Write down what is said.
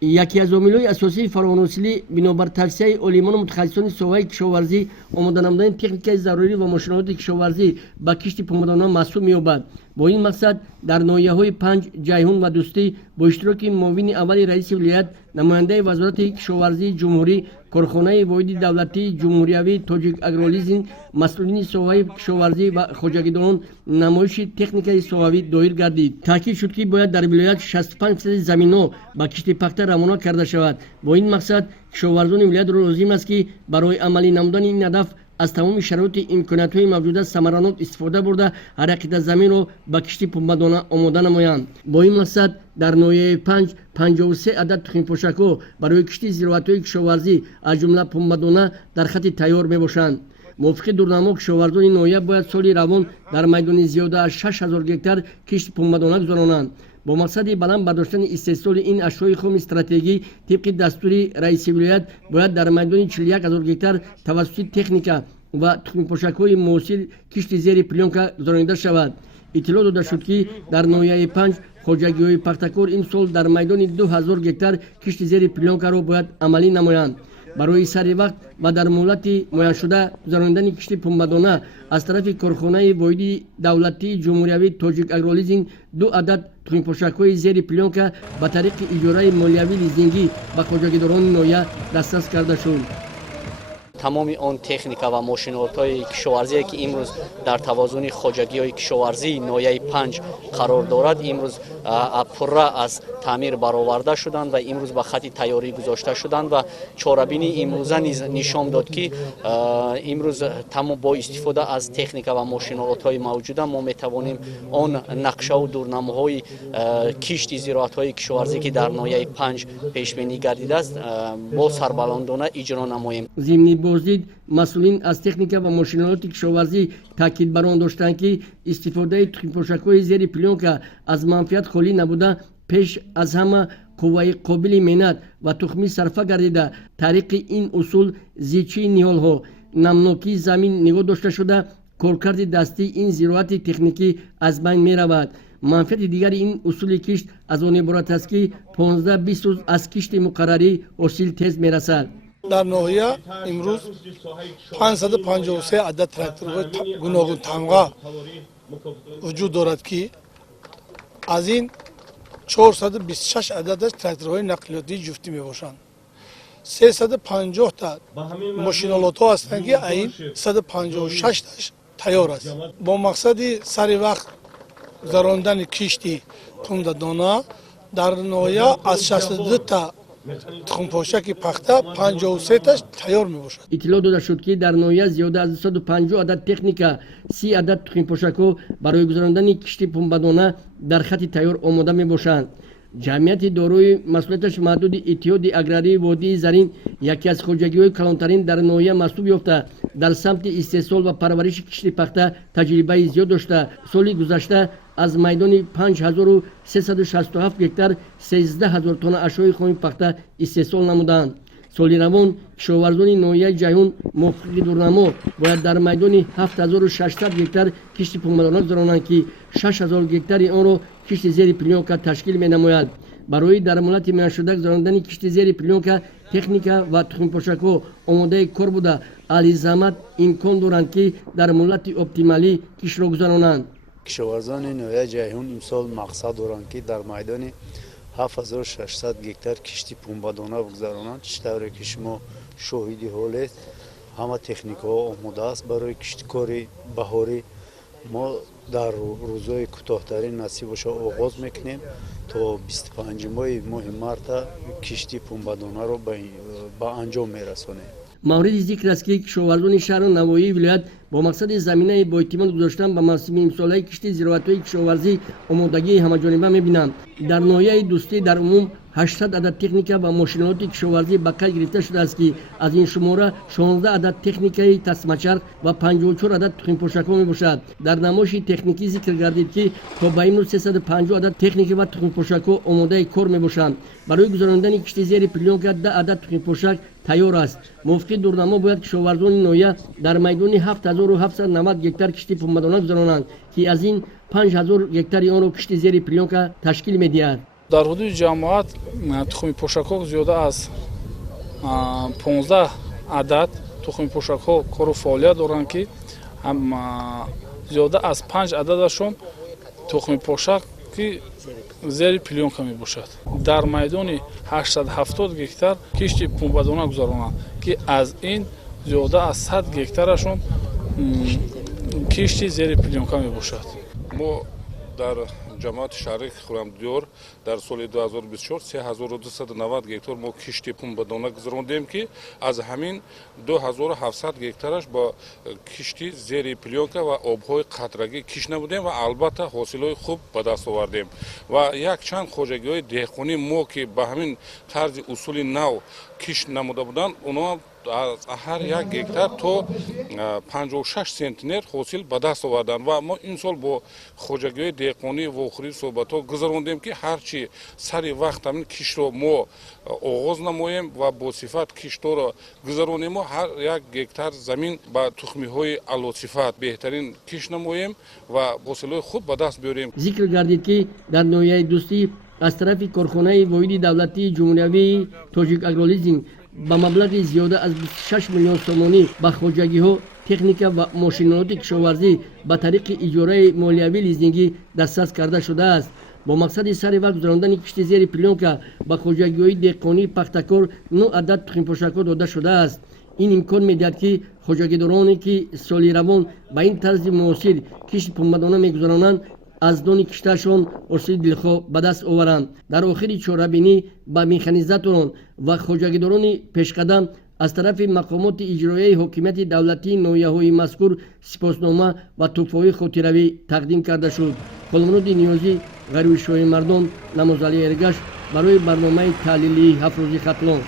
یکی از عامل‌های اساسی فراوان‌الحاصلی بنابر توصیه عالمان و متخصصان ساحه کشاورزی آماده نمودن تکنیک ضروری و ماشین‌آلات کشاورزی به کشت پنبه‌دانه محسوب می‌یابد. با این مقصد در ناحیه‌های 5 جیهون و دوستی با اشتراک معاون اول رئیس ولایت، نماینده وزارت کشاورزی جمهوری، کارخانه واحد دولتی جمهوریوی تاجیک اگرولیزینگ، مسئولین ساحه کشاورزی و خواجگیداران نمایش تکنیک ساحوی دایر گردید. تاکید شد که باید در ولایت 65% زمین‌ها به کشت پخته روانه کرده شود. با این مقصد کشاورزان ولایت را لازم است که برای عملی نمودن این هدف از تمام شرایط امکانات‌های موجوده ثمرانات استفاده برده هر یک قطعه زمین را به کشت پنبه‌دانه آماده نمایند. با این مقصد در ناحیه 5 53 عدد تخم پوشک‌ها برای کشت زراعت‌های کشاورزی از جمله پنبه‌دانه در خط تیار میباشند. موافق دورنما کشاورزان ناحیه باید سالی روان در میدان زیاده از 6000 گکتار کشت پنبه‌دانه گذرانند. با مقصد بلند برداشتن استحصال این اشیاء خام استراتژی طبق دستور رئیس ولایت باید در میدان 41000 گکتار توسط تکنیکا و تخم پوشک‌های موثر کشت زیر پلانکا گذرانیده شود. اطلاع داده شد که در ناحیه 5 خواجگی‌های پختکار این سال در میدان 2000 گکتار کشت زیر پلانکا را باید عملی نمایند. برای سری وقت و در مهلت معین شده گذراندن کشت پنبه‌دانه از طرف کارخانه واحد دولتی جمهوریوی تاجیک اگرولیزینگ 2 عدد تخم پوشک‌های زیر پلانکا به طریق اجاره مالیوی لیزینگی به خواجگیداران ناحیه دسترس کرده شد. تمام آن تکنیکا و ماشین‌آلات‌های کشاورزی که امروز در توازن خواجگی‌های کشاورزی ناحیه 5 قرار دارد امروز پورا از تعمیر برآورده شدند و امروز به خط تیاری گذاشته شدند و چاره‌بینی امروزه نیز نشان داد که امروز تمام با استفاده از تکنیکا و ماشین‌آلات‌های موجوده ما می‌توانیم آن نقشه و دورنماهای کشت زراعت‌های کشاورزی که در ناحیه 5 پیش بینی گردیده است با سربلندانه اجرا نماییم. بازدید مسئولین از تکنیک و ماشین‌آلات کشاورزی تاکید بر آن داشتند که استفاده تخم پوشک‌های زیر پلانکا از منفعت خالی نبوده پیش از همه قوه قابل منت و تخمی صرفه گردیده. طریق این اصول زیچی نهال‌ها نمناکی زمین نگاه داشته شده کارکرد دستی این زراعت تکنیکی از بین می‌رود. منفعت دیگر این اصول کشت از آن عبارت است که 15-20 روز از کشت مقرری حاصل تیز می‌رسد. در ناحیه امروز 553 عدد تراکتورهای گوناگون تمغا وجود دارد که از این 426 عددش تراکتورهای نقلیاتی جفتی می باشند. 350 تا ماشین‌آلات ها هستند که این 156 تاش تیار است. با مقصد سری وقت گذراندن کشتی پنبه‌دانه در ناحیه از 62 تا تخم پوشک پخته 53 تاش تیار می باشد. اطلاع داده شد که در ناحیه زیاده از 150 عدد تکنیکا 30 عدد تخم پوشک برای گذراندن کشت پنبه‌دانه در خط تیار آماده می باشند. جمعیت داروی مسئولیتش محدود اتحاد اگراری وادی زرین یکی از خواجگی‌های کلانترین در ناحیه محسوب یافته در سمت استحصال و پرورش کشت پخته تجربه زیاد داشته. سال گذشته از میدان 5367 گکتار 13000 تن اشیاء خام پخته استحصال نمودند. سال روان کشاورزان ناحیه جیهون موافق دورنما باید در میدان 7600 گکتار کشت پنبه‌دانه گذرانند که 6000 گکتار آن را کشت زیر پلانکا تشکیل می‌نماید. برای در مهلت معین شده گذراندن کشت زیر پلانکا تکنیکا و تخم پوشک‌ها آماده کار بوده اهل زحمت امکان دارند که در مهلت اپتیمالی کشت را گذرانند. کشاورزان ناحیه جیهون امسال مقصد دارند که در میدان 7600 گکتار کشتی پنبه‌دانه بگذرانند. چطوری که شما شاهدی حالید همه تکنیک‌ها آماده است برای کشتکاری بهاری. ما در روزهای کوتاه‌ترین نصیب باشه آغاز میکنیم تا 25 ماه مارت کشتی پنبه‌دانه رو به انجام میرسونیم. مورد ذکر است که کشاورزان شهر و نواحی ولایت با مقصد زمینه با اعتماد گذاشتن به موسم امساله کشت زراعت‌های کشاورزی آمادگی همه‌جانبه می‌بینند. در ناحیه دوستی در عموم 800 عدد تکنیکا و ماشین‌آلات کشاورزی به کار گرفته شده است که از این شماره 16 عدد تکنیکای تسمه‌چرخ و 54 عدد تخم پوشک‌ها میباشد. در نمایش تکنیکی ذکر گردید که تا به امروز 350 عدد تکنیک و تخم پوشک‌ها آماده کار میباشند. برای گذراندن کشت زیر پلانکا 10 عدد تخم پوشک تیار است. موافق دورنما باید کشاورزان ناحیه در میدان 7790 گکتار کشت پنبه‌دانه گذرانند که از این 5000 گکتار آن را کشت زیر پلانکا تشکیل می‌دهد. дар ҳудуди ҷамоат тухми пошакҳо зиёда аз 15 адад тухми пошакҳо кору фаъолият доранд ки зиёда аз 5 ададашон тухми пошак ки зери плёнка мебошад. Дар майдони 870 гектар кишти пунбадона гузаронанд ки аз ин зиёда аз 100 гектарашон кишти зери плёнка мебошад. мо дар ҷамоати шаҳри хуррамдиёр дар соли 2024 3290 гектар мо кишти пунбадона гузарондем ки аз ҳамин 2700 гектараш ба кишти зери плёнка ва обҳои қатрагӣ кишт намудем ва албатта ҳосилҳои хуб ба даст овардем ва якчанд хоҷагиҳои деҳқонӣ мо ки ба ҳамин тарзи усули нав кишт намуда буданд онҳо аз ҳар як гектар то 56 сентнер ҳосил ба даст оварданд ва мо ин сол бо хоҷагиҳои деҳқонӣ вохӯрӣ суҳбатҳо гузарондем ки ҳарчи сари вақт ҳамин киштро мо оғоз намоем ва босифат киштҳоро гузаронем ва ҳар як гектар замин ба тухмиҳои алосифат беҳтарин кишт намоем ва ҳосилҳои хуб ба даст биёрем. зикр гардид ки дар ноҳияи дӯстӣ аз тарафи корхонаи воҳиди давлатии ҷумҳуриявии тоҷик агролизинг ба маблағи зиёда аз 26 миллион сомонӣ ба хоҷагиҳо техника ва мошиноти кишоварзӣ ба тариқи иҷораи молиявӣ лизингӣ дастрас карда шудааст. бо мақсади сари вақт гузарондани кишти зери плёнка ба хоҷагиҳои деҳқонии пахтакор 9 адад тухмипошакҳо дода шудааст. ин имкон медиҳад ки хоҷагидороне ки соли равон ба ин тарзи муосир кишти пунбадона мегузаронанд аз дони киштаашон ҳосили дилхоҳ ба даст оваранд. дар охири чорабинӣ ба механизаторон ва хоҷагидорони пешқадам аз тарафи мақомоти иҷроияи ҳокимияти давлатии ноҳияҳои мазкур сипоснома ва тӯҳфаҳои хотиравӣ тақдим карда шуд. холмуроди ниёзӣ, ғарвишоҳи мардон, намозали эргаш барои барномаи таҳлилии 7 рӯзи хатлон.